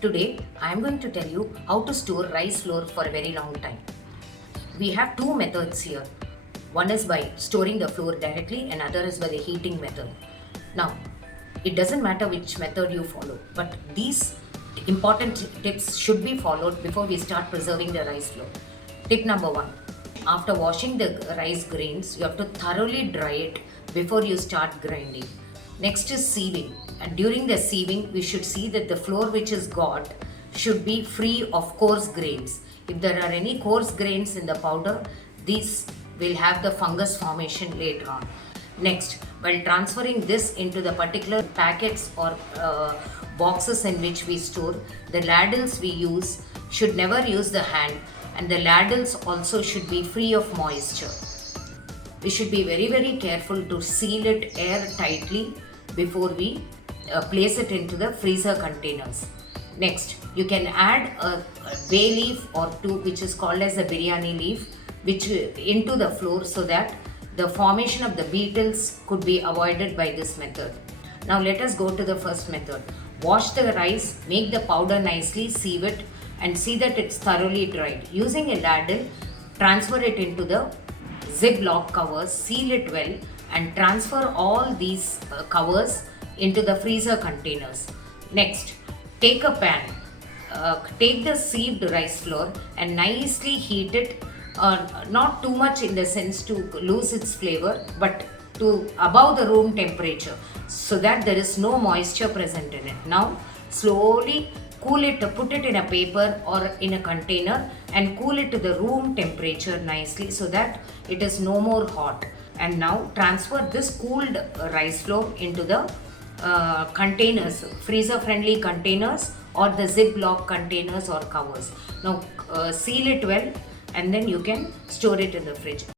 Today I am going to tell you how to store rice flour for a very long time. We have two methods here. One is by storing the flour directly and other is by the heating method. Now, it doesn't matter which method you follow, but these important tips should be followed before we start preserving the rice flour. Tip number 1. After washing the rice grains, you have to thoroughly dry it before you start grinding. Next is sieving, and during the sieving we should see that the flour which is got should be free of coarse grains. If there are any coarse grains in the powder, these will have the fungus formation later on. Next, while transferring this into the particular packets or boxes in which we store, the ladles we use should never use the hand, and the ladles also should be free of moisture. We should be very careful to seal it air tightly before we place it into the freezer containers. Next, you can add a bay leaf or two, which is called as a biryani leaf, which into the flour, so that the formation of the beetles could be avoided by this method. Now let us go to the first method. Wash the rice, make the powder nicely, sieve it and see that it's thoroughly dried. Using a ladle, transfer it into the Ziploc covers, seal it well and transfer all these covers into the freezer containers. Next, take a pan, take the sieved rice flour and nicely heat it, not too much in the sense to lose its flavor, but to above the room temperature, so that there is no moisture present in it. Now slowly cool it, put it in a paper or in a container and cool it to the room temperature nicely, so that it is no more hot. And now transfer this cooled rice flour into the containers, freezer friendly containers or the Ziploc containers or covers. Now seal it well and then you can store it in the fridge.